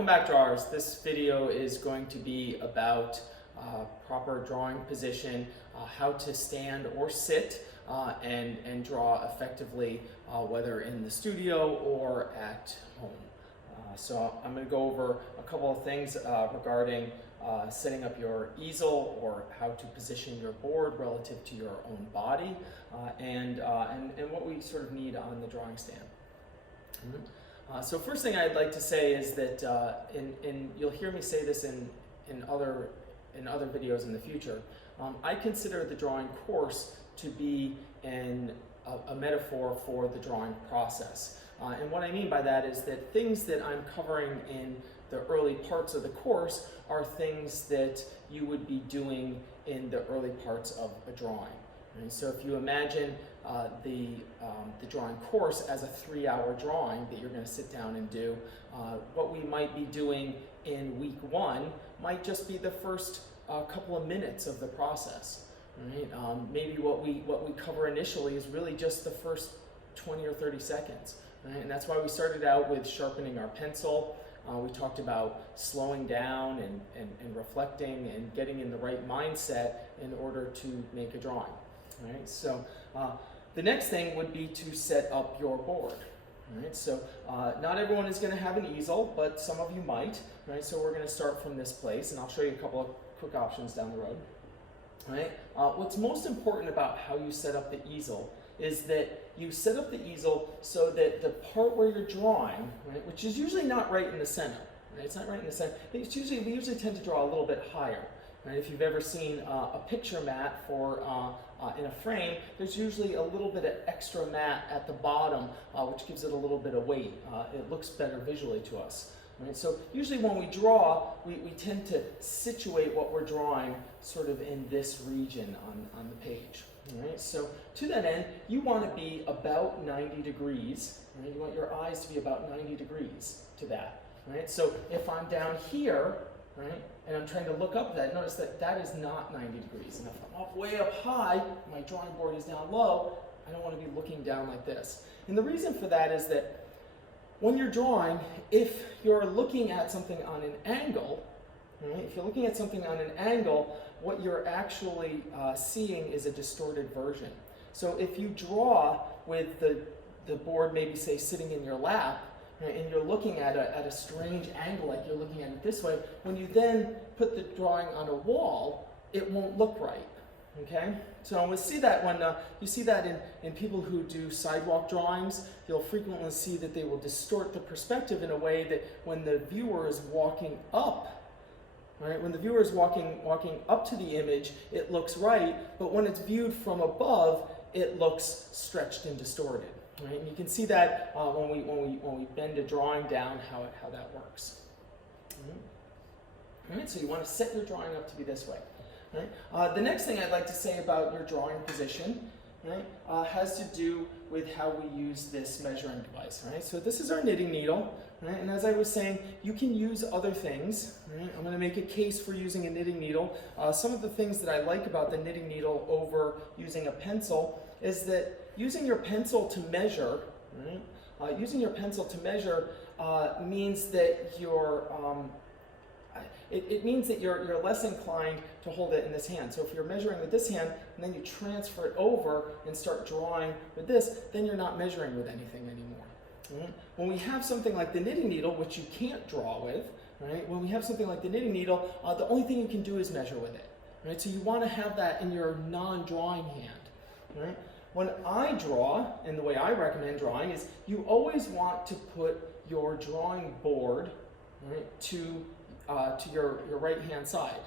welcome back, drawers. This video is going to be about proper drawing position, how to stand or sit and draw effectively, whether in the studio or at home. So I'm going to go over a couple of things regarding setting up your easel, or how to position your board relative to your own body, and what we sort of need on the drawing stand. So first thing I'd like to say is that, you'll hear me say this in other videos in the future, I consider the drawing course to be a metaphor for the drawing process. And what I mean by that is that things that I'm covering in the early parts of the course are things that you would be doing in the early parts of a drawing. And so if you imagine the drawing course as a 3-hour drawing that you're going to sit down and do, what we might be doing in week 1 might just be the first couple of minutes of the process. Right? Maybe what we cover initially is really just the first 20 or 30 seconds. Right? And that's why we started out with sharpening our pencil. We talked about slowing down and reflecting and getting in the right mindset in order to make a drawing. Right? So the next thing would be to set up your board. Right? So not everyone is going to have an easel, but some of you might. Right? So we're going to start from this place, and I'll show you a couple of quick options down the road. Right? What's most important about how you set up the easel is that you set up the easel so that the part where you're drawing, right, which is usually not right in the center, right? It's not right in the center. We usually tend to draw a little bit higher. Right? If you've ever seen a picture mat for in a frame, there's usually a little bit of extra mat at the bottom, which gives it a little bit of weight. It looks better visually to us. Right? So usually when we draw, we tend to situate what we're drawing sort of in this region on the page. Right? So to that end, you want to be about 90 degrees. Right? You want your eyes to be about 90 degrees to that. Right? So if I'm down here, right, and I'm trying to look up at that, notice that that is not 90 degrees. And if I'm up way up high, my drawing board is down low, I don't want to be looking down like this. And the reason for that is that when you're drawing, if you're looking at something on an angle, right, if you're looking at something on an angle, what you're actually seeing is a distorted version. So if you draw with the board maybe, say, sitting in your lap, right, and you're looking at a strange angle, like you're looking at it this way, when you then put the drawing on a wall, it won't look right. Okay? So we see that when you see that in people who do sidewalk drawings, you'll frequently see that they will distort the perspective in a way that when the viewer is walking up, right, when the viewer is walking up to the image, it looks right, but when it's viewed from above, it looks stretched and distorted. Right? And you can see that when we bend a drawing down, how that works. All right, so you want to set your drawing up to be this way. Right? The next thing I'd like to say about your drawing position, right, has to do with how we use this measuring device. Right? So this is our knitting needle, right? And as I was saying, you can use other things. Right? I'm going to make a case for using a knitting needle. Some of the things that I like about the knitting needle over using a pencil is that using your pencil to measure, right? Using your pencil to measure means that it means that you're less inclined to hold it in this hand. So if you're measuring with this hand and then you transfer it over and start drawing with this, then you're not measuring with anything anymore. Right? When we have something like the knitting needle, which you can't draw with, right? When we have something like the knitting needle, the only thing you can do is measure with it. Right? So you want to have that in your non-drawing hand. Right? When I draw, and the way I recommend drawing is you always want to put your drawing board, right, to your right-hand side,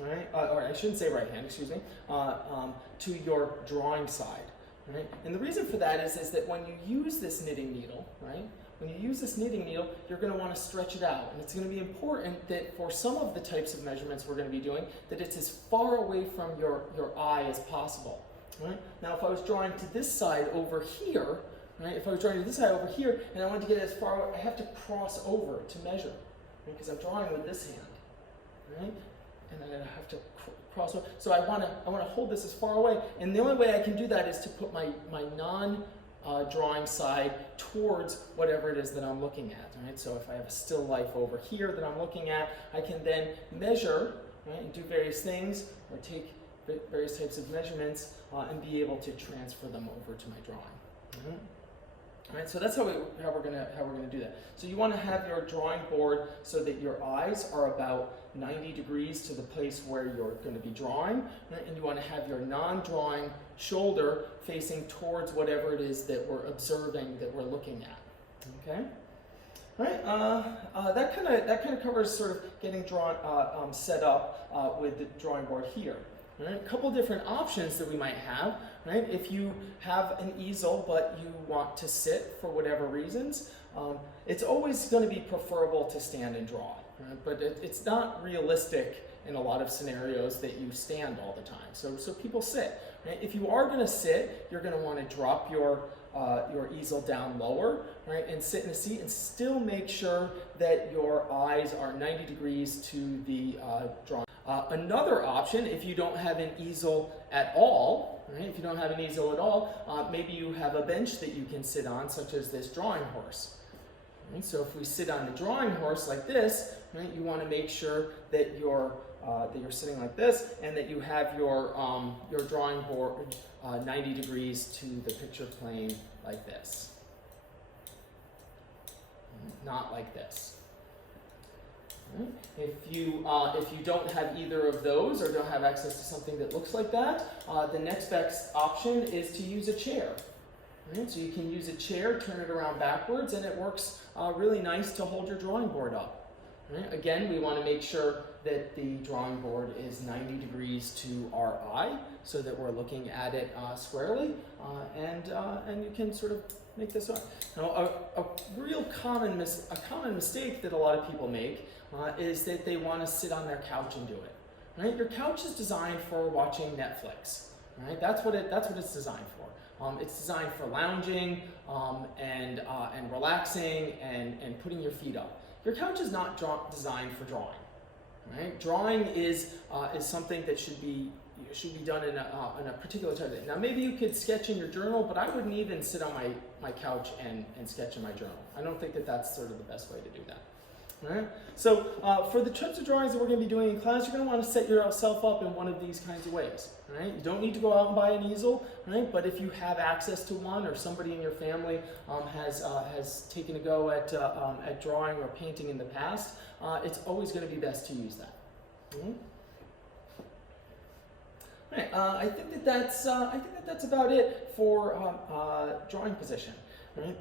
right? Or I shouldn't say right hand, excuse me, to your drawing side, right? And the reason for that is that when you use this knitting needle, right? When you use this knitting needle, you're going to want to stretch it out. And it's going to be important that for some of the types of measurements we're going to be doing, that it's as far away from your eye as possible, right? Now, if I was drawing to this side over here, right? If I was drawing to this side over here, and I wanted to get it as far away, I have to cross over to measure. Because I'm drawing with this hand, right? And then I have to cross over. So I want to hold this as far away, and the only way I can do that is to put my drawing side towards whatever it is that I'm looking at. Right? So if I have a still life over here that I'm looking at, I can then measure, right, and do various things, or take various types of measurements and be able to transfer them over to my drawing. All right, so that's how we're gonna do that. So you want to have your drawing board so that your eyes are about 90 degrees to the place where you're going to be drawing, right? And you want to have your non-drawing shoulder facing towards whatever it is that we're observing, that we're looking at. Okay. All right. That kind of covers sort of getting set up with the drawing board here. Right? A couple different options that we might have, right? If you have an easel but you want to sit for whatever reasons, it's always going to be preferable to stand and draw, right? But it's not realistic in a lot of scenarios that you stand all the time. So people sit. Right? If you are going to sit, you're going to want to drop your easel down lower, right, and sit in a seat and still make sure that your eyes are 90 degrees to the drawing. Another option, if you don't have an easel at all, right, if you don't have an easel at all, maybe you have a bench that you can sit on, such as this drawing horse. Right, so if we sit on the drawing horse like this, right, you want to make sure that you're sitting like this, and that you have your drawing board 90 degrees to the picture plane like this, not like this. If you don't have either of those, or don't have access to something that looks like that, the next best option is to use a chair. Right? So you can use a chair, turn it around backwards, and it works really nice to hold your drawing board up. Right? Again, we want to make sure that the drawing board is 90 degrees to our eye, so that we're looking at it squarely, and you can sort of make this up. Now, a real common mistake that a lot of people make is that they want to sit on their couch and do it. Right? Your couch is designed for watching Netflix. Right? That's what it's designed for. It's designed for lounging and relaxing and putting your feet up. Your couch is not designed for drawing. Right? Drawing is something that should be done in a particular type of thing. Now, maybe you could sketch in your journal, but I wouldn't even sit on my couch and sketch in my journal. I don't think that that's sort of the best way to do that. All right? So for the types of drawings that we're going to be doing in class, you're going to want to set yourself up in one of these kinds of ways. Right? You don't need to go out and buy an easel, right? But if you have access to one, or somebody in your family has taken a go at drawing or painting in the past, it's always going to be best to use that. Mm-hmm. Right, I think that's about it for drawing position. Right?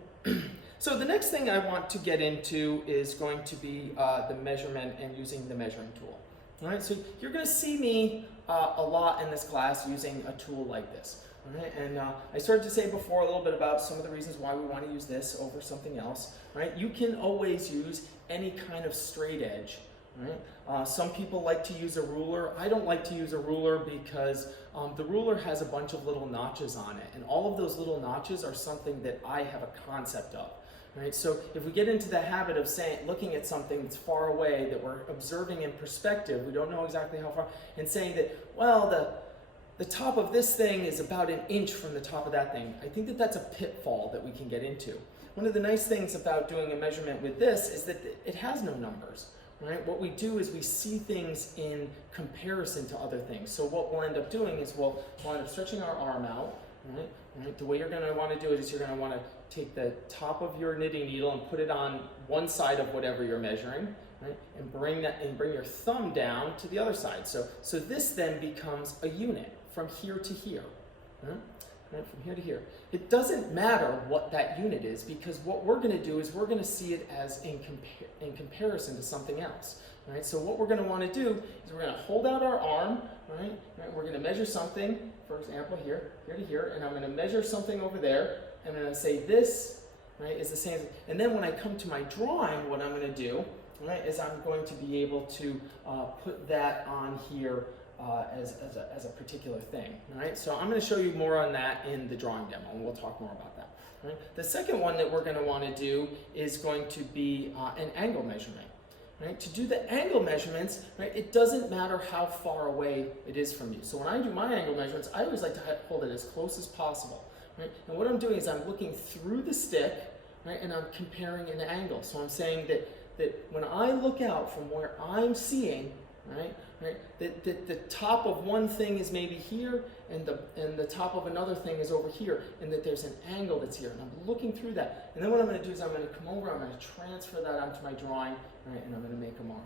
So the next thing I want to get into is going to be the measurement and using the measuring tool. All right, so you're going to see me a lot in this class using a tool like this. All right, and I started to say before a little bit about some of the reasons why we want to use this over something else. Right, you can always use any kind of straight edge. Right? Some people like to use a ruler. I don't like to use a ruler because the ruler has a bunch of little notches on it, and all of those little notches are something that I have a concept of. Right? So if we get into the habit of looking at something that's far away, that we're observing in perspective, we don't know exactly how far, and saying that, well, the top of this thing is about an inch from the top of that thing, I think that that's a pitfall that we can get into. One of the nice things about doing a measurement with this is that it has no numbers. Right? What we do is we see things in comparison to other things. So what we'll end up doing is we'll end up stretching our arm out. Right? Right? The way you're going to want to do it is you're going to want to take the top of your knitting needle and put it on one side of whatever you're measuring, right? And bring your thumb down to the other side. So this then becomes a unit from here to here. Right? Right, from here to here. It doesn't matter what that unit is, because what we're going to do is we're going to see it as in comparison to something else. Right? So what we're going to want to do is we're going to hold out our arm, right? We're going to measure something, for example, here to here, and I'm going to measure something over there, and I'm going to say this, right, is the same. And then when I come to my drawing, what I'm going to do, right, is I'm going to be able to put that on here as a particular thing. Right? So I'm going to show you more on that in the drawing demo, and we'll talk more about that. Right? The second one that we're going to want to do is going to be an angle measurement. Right? To do the angle measurements, right, it doesn't matter how far away it is from you. So when I do my angle measurements, I always like to hold it as close as possible. right? And what I'm doing is I'm looking through the stick, right, and I'm comparing an angle. So I'm saying that when I look out from where I'm seeing, right, that the top of one thing is maybe here, and the top of another thing is over here, and that there's an angle that's here, and I'm looking through that. And then what I'm going to do is I'm going to come over, I'm going to transfer that onto my drawing, right, and I'm going to make a mark.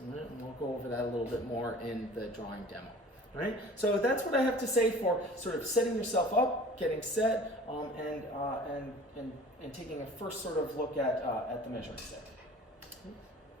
All right, and we'll go over that a little bit more in the drawing demo. All right, so that's what I have to say for sort of setting yourself up, getting set, and taking a first sort of look at the measuring stick.